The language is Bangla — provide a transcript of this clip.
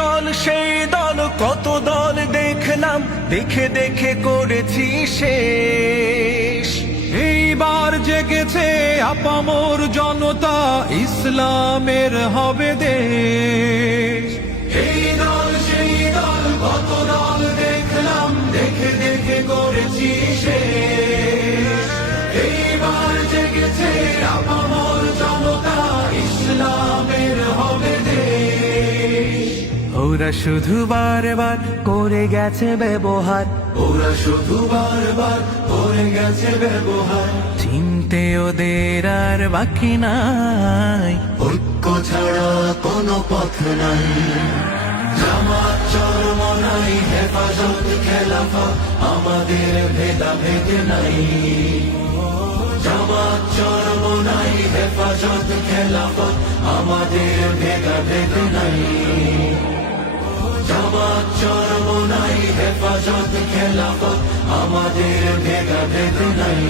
দল সেই দল কত দল দেখলাম, দেখে দেখে করেছি শেষ। এইবার জেগেছে আপামর জনতা, ইসলামের হবে দেশ। এই দল সেই দল কত দল দেখলাম, দেখে দেখে করেছি শেষ। এইবার জেগেছে আপামর জনতা, ইসলামের হবে দেশ। ওরা শুধু বারবার করে গেছে ব্যবহার, ওরা শুধু বারবার করে গেছে ব্যবহার। চিনতে ওদের আর বাকি নাই, ঐক্য ছাড়া কোনো পথ নাই। জামাত চরমনাই হেফাজত খেলাফত, আমাদের ভেদাভেদ নাই। জামাত চরমনাই হেফাজত খেলাফত, আমাদের ভেদাভেদ নাই। জামাত চরমনাই হেফাজত খেলাফত, আমাদের ভেদাভেদ নাই।